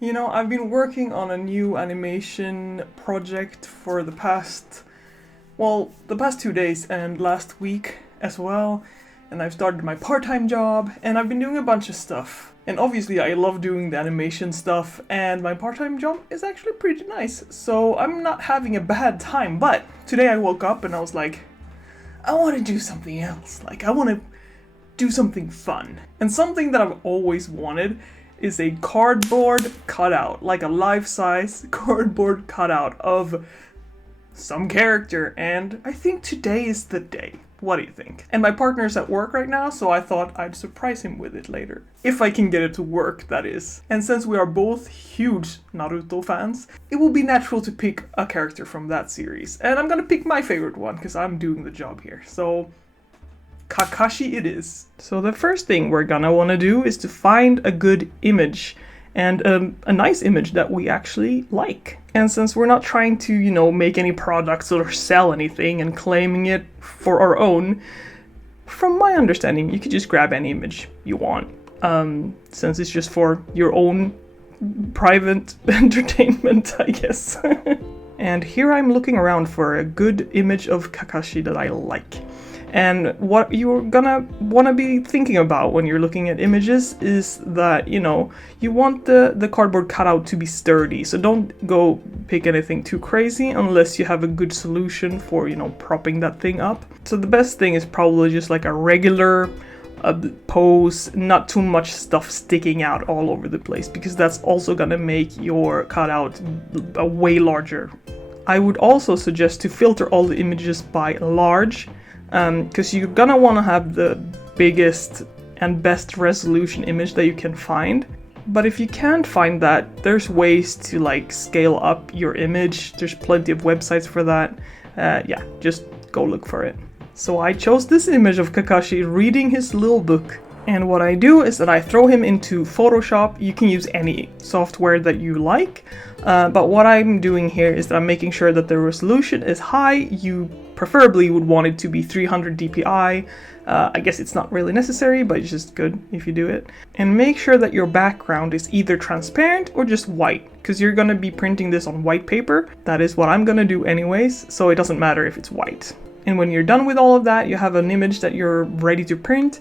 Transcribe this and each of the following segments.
You know, I've been working on a new animation project for the past 2 days and last week as well. And I've started my part-time job and I've been doing a bunch of stuff. And obviously I love doing the animation stuff and my part-time job is actually pretty nice. So I'm not having a bad time, but today I woke up and I was like, I want to do something else. Like I want to do something fun. And something that I've always wanted is a cardboard cutout, like a life-size cardboard cutout of some character, and I think today is the day. What do you think? And my partner's at work right now, so I thought I'd surprise him with it later. If I can get it to work, that is. And since we are both huge Naruto fans, it will be natural to pick a character from that series. And I'm gonna pick my favorite one, because I'm doing the job here. So Kakashi it is. So the first thing we're gonna want to do is to find a good image and a nice image that we actually like. And since we're not trying to, make any products or sell anything and claiming it for our own, from my understanding, you could just grab any image you want. Since it's just for your own private entertainment, I guess. And here I'm looking around for a good image of Kakashi that I like. And what you're gonna wanna be thinking about when you're looking at images is that, you want the cardboard cutout to be sturdy. So don't go pick anything too crazy unless you have a good solution for, propping that thing up. So the best thing is probably just like a regular pose, not too much stuff sticking out all over the place, because that's also gonna make your cutout way larger. I would also suggest to filter all the images by large, because you're gonna want to have the biggest and best resolution image that you can find. But if you can't find that, there's ways to scale up your image. There's plenty of websites for that. Just go look for it. So I chose this image of Kakashi reading his little book. And what I do is that I throw him into Photoshop. You can use any software that you like. But what I'm doing here is that I'm making sure that the resolution is high. You preferably would want it to be 300 dpi. I guess it's not really necessary, but it's just good if you do it. And make sure that your background is either transparent or just white, because you're going to be printing this on white paper. That is what I'm going to do anyways, so it doesn't matter if it's white. And when you're done with all of that, you have an image that you're ready to print.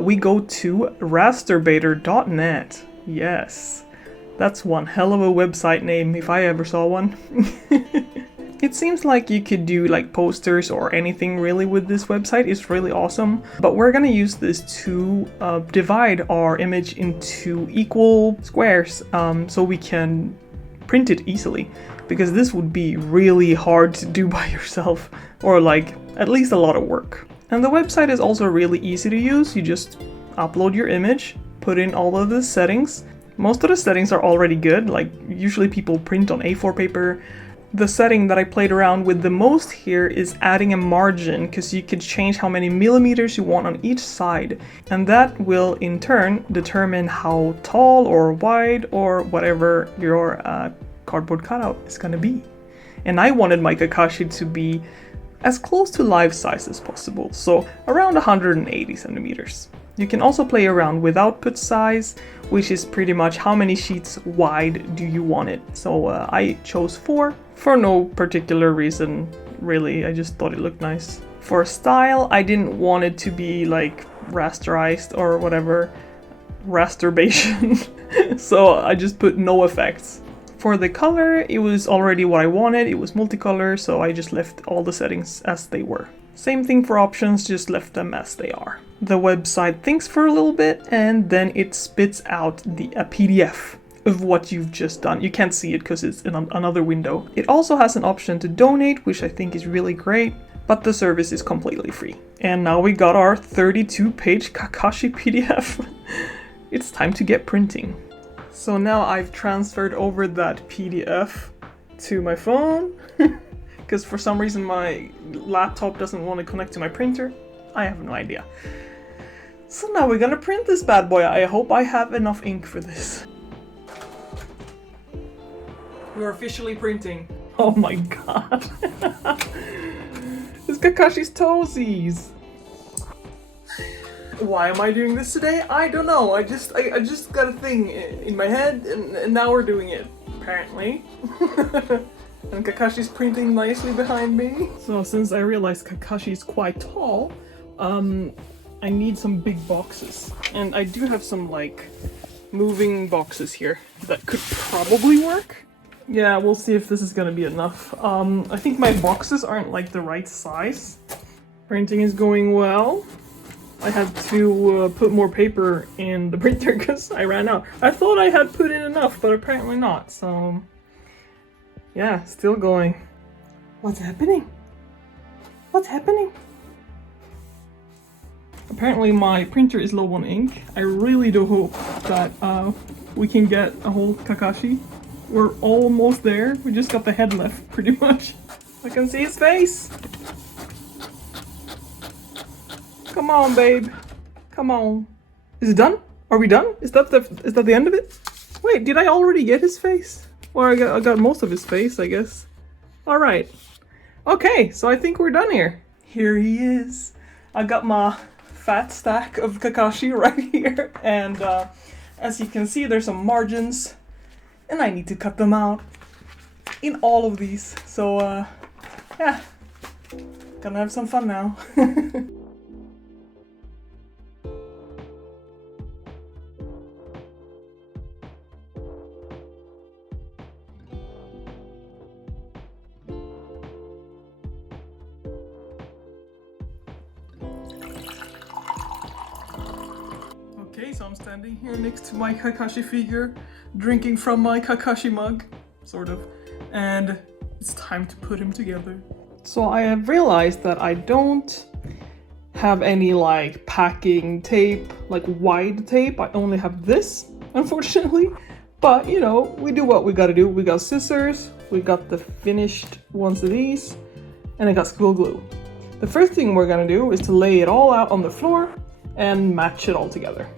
We go to rasterbaiter.net. Yes, that's one hell of a website name if I ever saw one. It seems like you could do posters or anything really with this website. It's really awesome. But we're gonna use this to divide our image into equal squares so we can print it easily. Because this would be really hard to do by yourself, or at least a lot of work. And the website is also really easy to use. You just upload your image, put in all of the settings. Most of the settings are already good, usually people print on A4 paper. The setting that I played around with the most here is adding a margin, because you could change how many millimeters you want on each side. And that will in turn determine how tall or wide or whatever your cardboard cutout is gonna be. And I wanted my Kakashi to be as close to life size as possible, so around 180 centimeters. You can also play around with output size, which is pretty much how many sheets wide do you want it. So I chose 4 for no particular reason, really. I just thought it looked nice. For style, I didn't want it to be rasterized or whatever, rasterbation. So I just put no effects. For the color, it was already what I wanted. It was multicolor, so I just left all the settings as they were. Same thing for options, just left them as they are. The website thinks for a little bit and then it spits out a PDF of what you've just done. You can't see it because it's in another window. It also has an option to donate, which I think is really great, but the service is completely free. And now we got our 32-page Kakashi PDF. It's time to get printing. So now I've transferred over that PDF to my phone, because for some reason my laptop doesn't want to connect to my printer. I have no idea. So now we're gonna print this bad boy. I hope I have enough ink for this. We're officially printing. Oh my god. It's Kakashi's toesies. Why am I doing this today? I don't know. I just got a thing in my head, and now we're doing it, apparently. And Kakashi's printing nicely behind me. So since I realized Kakashi's quite tall, I need some big boxes. And I do have some, like, moving boxes here that could probably work. Yeah, we'll see if this is gonna be enough. I think my boxes aren't, like, the right size. Printing is going well. I had to put more paper in the printer because I ran out. I thought I had put in enough, but apparently not, so... yeah, still going. What's happening? What's happening? Apparently my printer is low on ink. I really do hope that we can get a whole Kakashi. We're almost there. We just got the head left, pretty much. I can see his face. Come on, babe. Come on. Is it done? Are we done? Is that the end of it? Wait, did I already get his face? Or I got most of his face, I guess. All right. Okay, so I think we're done here. Here he is. I got my fat stack of Kakashi right here, and as you can see, there's some margins, and I need to cut them out in all of these. So yeah, gonna have some fun now. Okay, so I'm standing here next to my Kakashi figure, drinking from my Kakashi mug, sort of, and it's time to put him together. So I have realized that I don't have any like packing tape, like wide tape. I only have this, unfortunately, but you know, we do what we gotta do. We got scissors, we got the finished ones of these, and I got school glue. The first thing we're gonna do is to lay it all out on the floor and match it all together.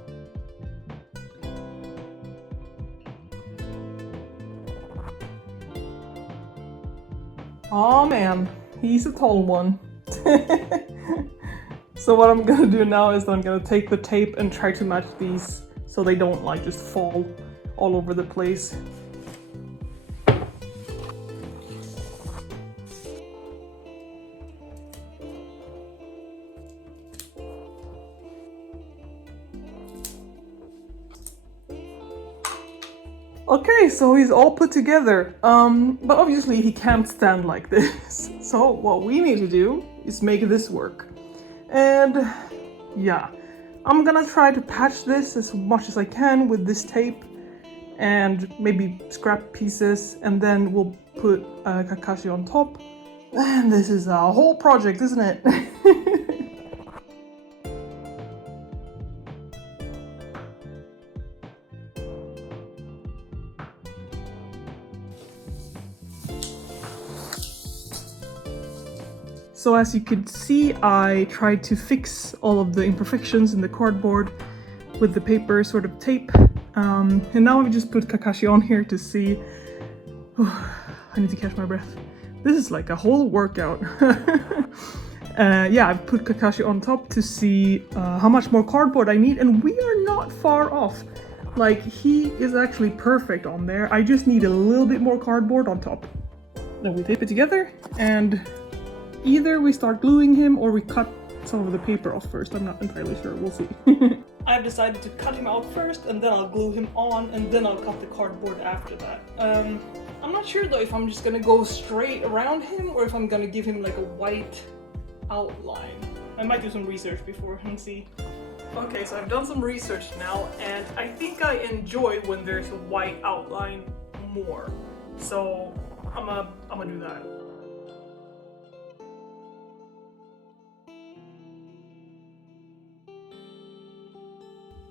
Oh man, he's a tall one. So what I'm gonna do now is I'm gonna take the tape and try to match these so they don't like just fall all over the place. Okay, so he's all put together, but obviously he can't stand like this. So what we need to do is make this work. And yeah, I'm gonna try to patch this as much as I can with this tape and maybe scrap pieces, and then we'll put Kakashi on top. And this is a whole project, isn't it? So as you could see, I tried to fix all of the imperfections in the cardboard with the paper sort of tape. And now I've just put Kakashi on here to see. I need to catch my breath. This is like a whole workout. Yeah, I've put Kakashi on top to see how much more cardboard I need, and we are not far off. Like, he is actually perfect on there. I just need a little bit more cardboard on top. Then we tape it together, and either we start gluing him or we cut some of the paper off first. I'm not entirely sure. We'll see. I've decided to cut him out first, and then I'll glue him on, and then I'll cut the cardboard after that. I'm not sure though if I'm just gonna go straight around him or if I'm gonna give him like a white outline. I might do some research before and see. Okay, so I've done some research now, and I think I enjoy when there's a white outline more. So I'm gonna do that.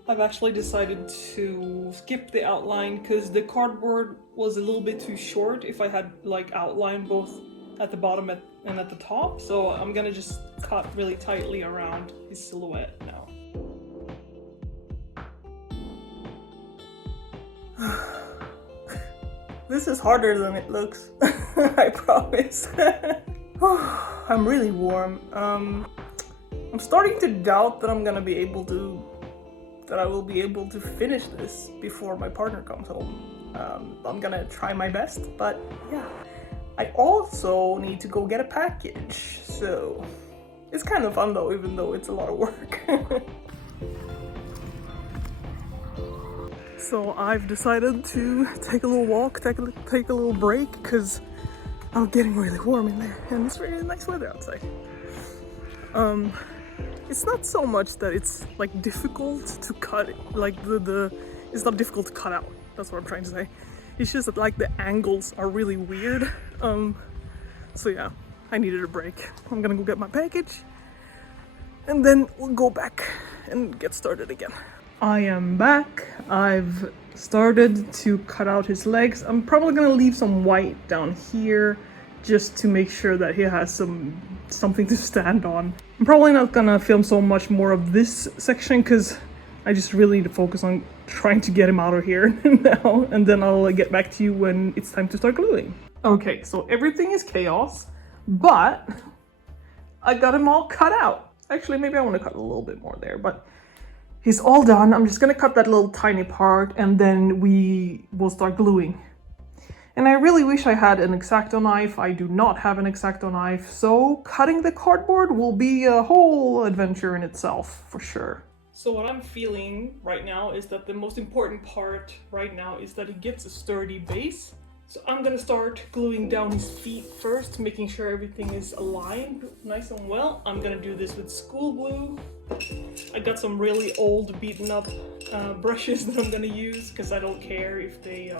I've actually decided to skip the outline because the cardboard was a little bit too short if I had like outline both at the bottom and at the top. So I'm gonna just cut really tightly around his silhouette now. This is harder than it looks, I promise. I'm really warm. I'm I'm starting to doubt that I will be able to finish this before my partner comes home. I'm gonna try my best, but yeah. I also need to go get a package, so it's kind of fun though, even though it's a lot of work. So I've decided to take a little walk, take a little break, because I'm getting really warm in there, and it's really nice weather outside. It's not so much that it's like difficult to cut, like it's not difficult to cut out. That's what I'm trying to say. It's just that like the angles are really weird. So yeah, I needed a break. I'm gonna go get my package, and then we'll go back and get started again. I am back. I've started to cut out his legs. I'm probably gonna leave some white down here just to make sure that he has something to stand on. I'm probably not gonna film so much more of this section because I just really need to focus on trying to get him out of here now, and then I'll get back to you when it's time to start gluing. Okay, so everything is chaos, but I got him all cut out. Actually, maybe I want to cut a little bit more there, but he's all done. I'm just gonna cut that little tiny part, and then we will start gluing. And I really wish I had an X-Acto knife. I do not have an X-Acto knife, so cutting the cardboard will be a whole adventure in itself, for sure. So what I'm feeling right now is that the most important part right now is that he gets a sturdy base. So I'm gonna start gluing down his feet first, making sure everything is aligned nice and well. I'm gonna do this with school glue. I got some really old beaten up brushes that I'm gonna use because I don't care if they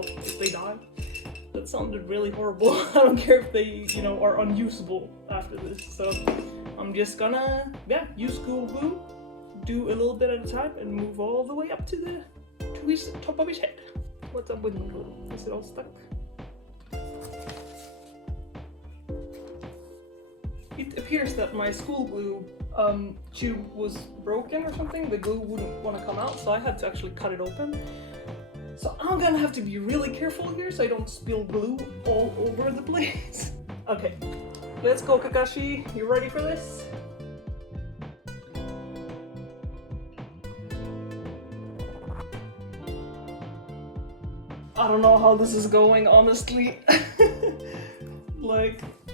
if they die. That sounded really horrible. I don't care if they, are unusable after this. So I'm just gonna, use school glue, do a little bit at a time, and move all the way up to his top of his head. What's up with my glue? Is it all stuck? It appears that my school glue tube was broken or something. The glue wouldn't want to come out, so I had to actually cut it open. So I'm gonna have to be really careful here so I don't spill glue all over the place. Okay, let's go, Kakashi. You ready for this? I don't know how this is going, honestly.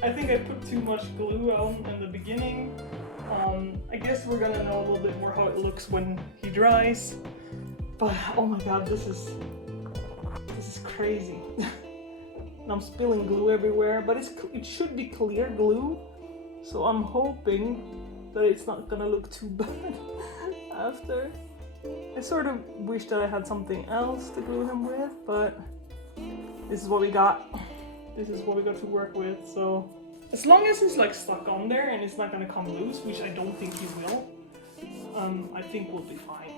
I think I put too much glue on in the beginning. I guess we're gonna know a little bit more how it looks when he dries. But oh my god, this is crazy. I'm spilling glue everywhere, but it should be clear glue, so I'm hoping that it's not gonna look too bad after. I sort of wish that I had something else to glue him with, but this is what we got. This is what we got to work with, so as long as it's stuck on there and it's not gonna come loose, which I don't think he will, I think we'll be fine.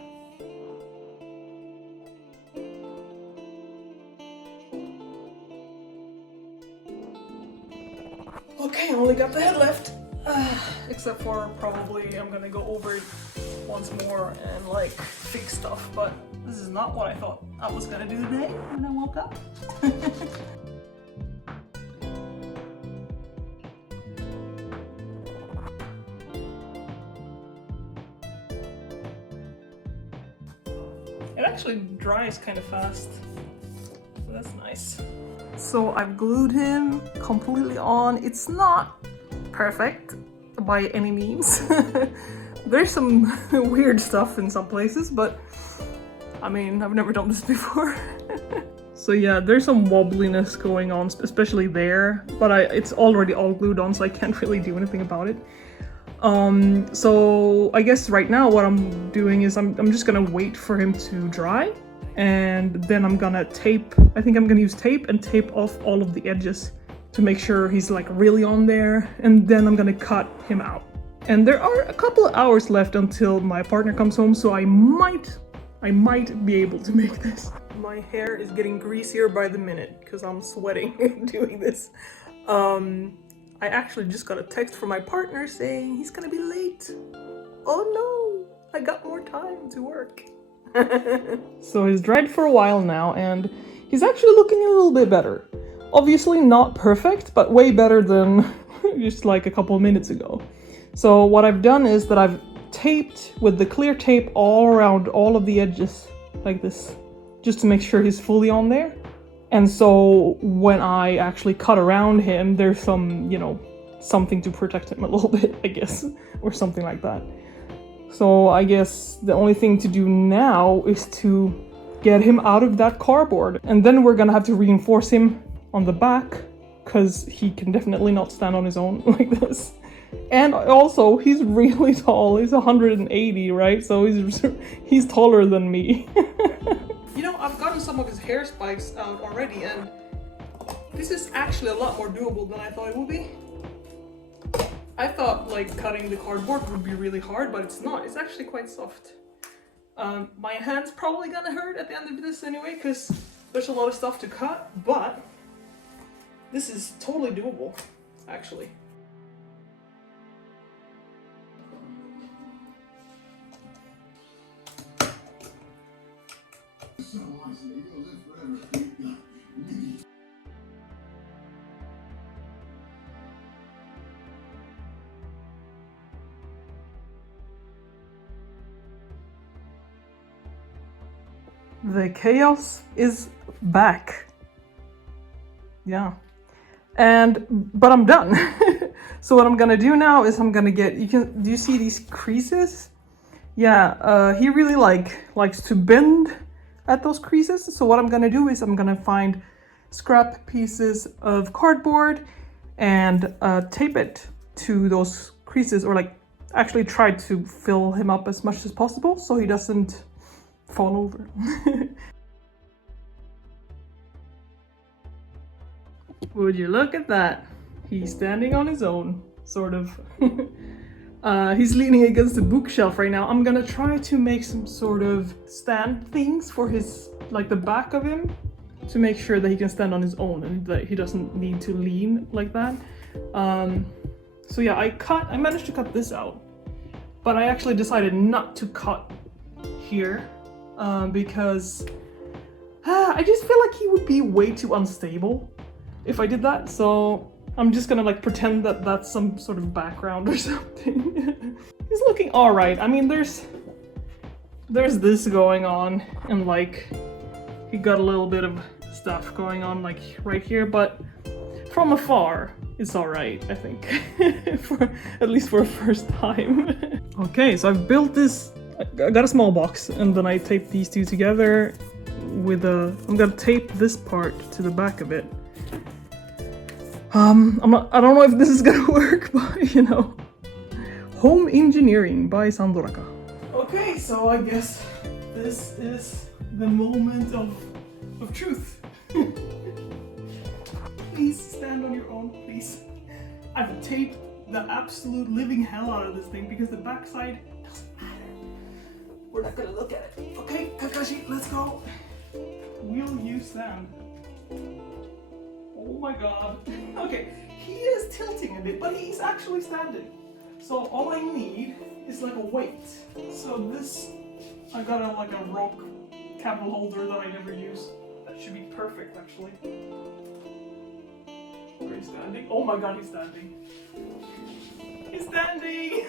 Okay, I only got the head left. Except for probably I'm gonna go over it once more and fix stuff, but this is not what I thought I was gonna do today when I woke up. It actually dries kind of fast, so that's nice. So I've glued him completely on. It's not perfect by any means. There's some weird stuff in some places, but I mean, I've never done this before. So yeah, there's some wobbliness going on, especially there, but it's already all glued on, so I can't really do anything about it. So I guess right now what I'm doing is I'm just gonna wait for him to dry, and then I'm gonna tape. I think I'm gonna use tape and tape off all of the edges to make sure he's really on there, and then I'm gonna cut him out. And there are a couple of hours left until my partner comes home, so I might be able to make this. My hair is getting greasier by the minute because I'm sweating doing this. I actually just got a text from my partner saying he's gonna be late. Oh no, I got more time to work. So he's dried for a while now, and he's actually looking a little bit better. Obviously not perfect, but way better than just a couple of minutes ago. So what I've done is that I've taped with the clear tape all around all of the edges like this, just to make sure he's fully on there. And so when I actually cut around him, there's some, you know, something to protect him a little bit, I guess, or something like that. So I guess the only thing to do now is to get him out of that cardboard. And then we're gonna have to reinforce him on the back, because he can definitely not stand on his own like this. And also, he's really tall. He's 180, right? So he's taller than me. You know, I've gotten some of his hair spikes out already, and this is actually a lot more doable than I thought it would be. I thought like cutting the cardboard would be really hard, but it's not. It's actually quite soft. My hand's probably gonna hurt at the end of this anyway, because there's a lot of stuff to cut, but this is totally doable, actually. The chaos is back. Yeah. But I'm done. So what I'm gonna do now is I'm gonna get, do you see these creases? Yeah, he really likes to bend at those creases. So what I'm gonna do is I'm gonna find scrap pieces of cardboard and tape it to those creases, or like actually try to fill him up as much as possible so he doesn't fall over. Would you look at that? He's standing on his own, sort of. He's leaning against the bookshelf right now. I'm gonna try to make some sort of stand things for his, like the back of him, to make sure that he can stand on his own and that he doesn't need to lean like that. So yeah, I managed to cut this out, but I actually decided not to cut here because I just feel like he would be way too unstable if I did that. So I'm just gonna like pretend that that's some sort of background or something. He's looking all right. I mean, there's this going on, and like he got a little bit of stuff going on like right here, but from afar it's all right, I think. At least for a first time. Okay, so I've built this. I got a small box, and then I taped these two together with I'm gonna tape this part to the back of it. I don't know if this is gonna work, but you know. Home engineering by Sandoraka. Okay, so I guess this is the moment of truth. Please stand on your own, please. I've taped the absolute living hell out of this thing because the backside doesn't matter. We're not gonna look at it. Okay, Kakashi, let's go. Will you stand? Oh my god. Okay, he is tilting a bit, but he's actually standing. So all I need is like a weight. So this, I got like a rock candle holder that I never use. That should be perfect, actually. Where is he standing? Oh my god, he's standing. He's standing!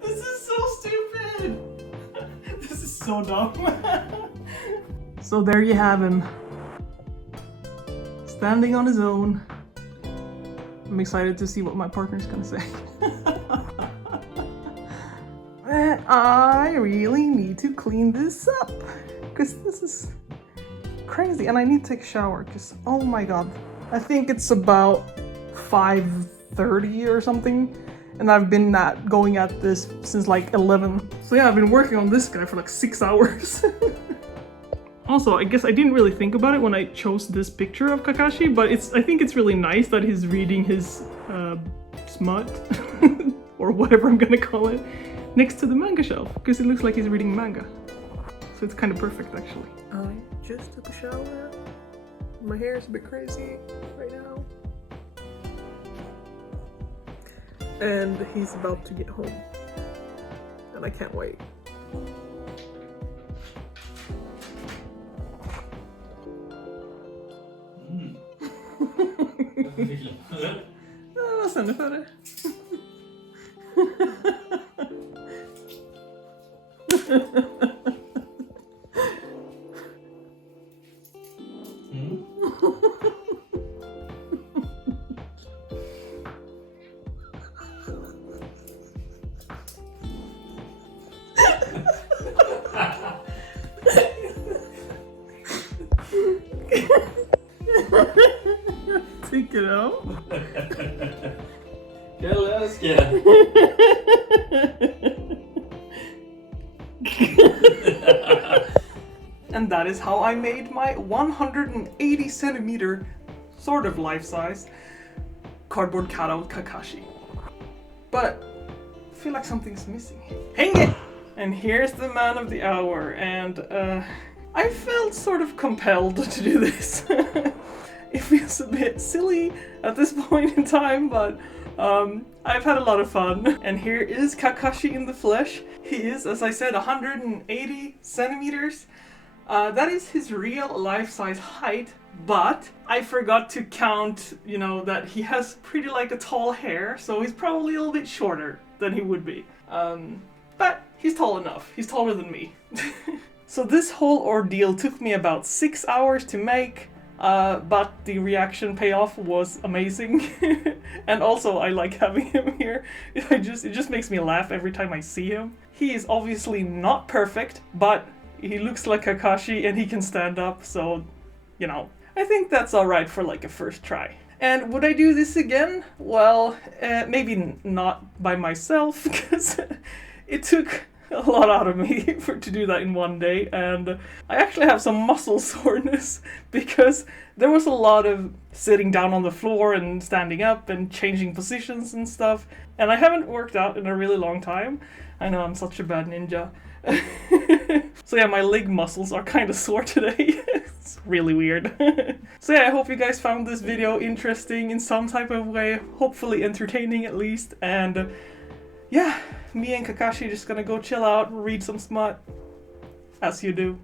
This is so stupid! This is so dumb. So there you have him. Standing on his own. I'm excited to see what my partner's gonna say. And I really need to clean this up, because this is crazy, and I need to take a shower, because oh my god. I think it's about 5:30 or something, and I've been going at this since like 11. So yeah, I've been working on this guy for like 6 hours. Also, I guess I didn't really think about it when I chose this picture of Kakashi, but I think it's really nice that he's reading his smut, or whatever I'm gonna call it, next to the manga shelf, because it looks like he's reading manga. So it's kind of perfect, actually. I just took a shower. My hair is a bit crazy right now. And he's about to get home. And I can't wait. sen nu för det. Tycker du om? Jag älskar. And that is how I made my 180 centimeter, sort of life-size, cardboard cutout Kakashi. But I feel like something's missing. Hang it! And here's the man of the hour, and I felt sort of compelled to do this. It feels a bit silly at this point in time, but I've had a lot of fun. And here is Kakashi in the flesh. He is, as I said, 180 centimeters. That is his real life-size height, but I forgot to count, you know, that he has pretty like a tall hair, so he's probably a little bit shorter than he would be. But he's tall enough. He's taller than me. So this whole ordeal took me about 6 hours to make. But the reaction payoff was amazing. And also I like having him here. It just makes me laugh every time I see him. He is obviously not perfect, but he looks like Kakashi and he can stand up, so, you know, I think that's alright for like a first try. And would I do this again? Well, maybe not by myself, because it took a lot out of me to do that in one day, and I actually have some muscle soreness because there was a lot of sitting down on the floor and standing up and changing positions and stuff, and I haven't worked out in a really long time. I know I'm such a bad ninja. So yeah, my leg muscles are kind of sore today. It's really weird. So yeah, I hope you guys found this video interesting in some type of way, hopefully entertaining at least, and yeah, me and Kakashi just gonna go chill out, read some smut, as you do.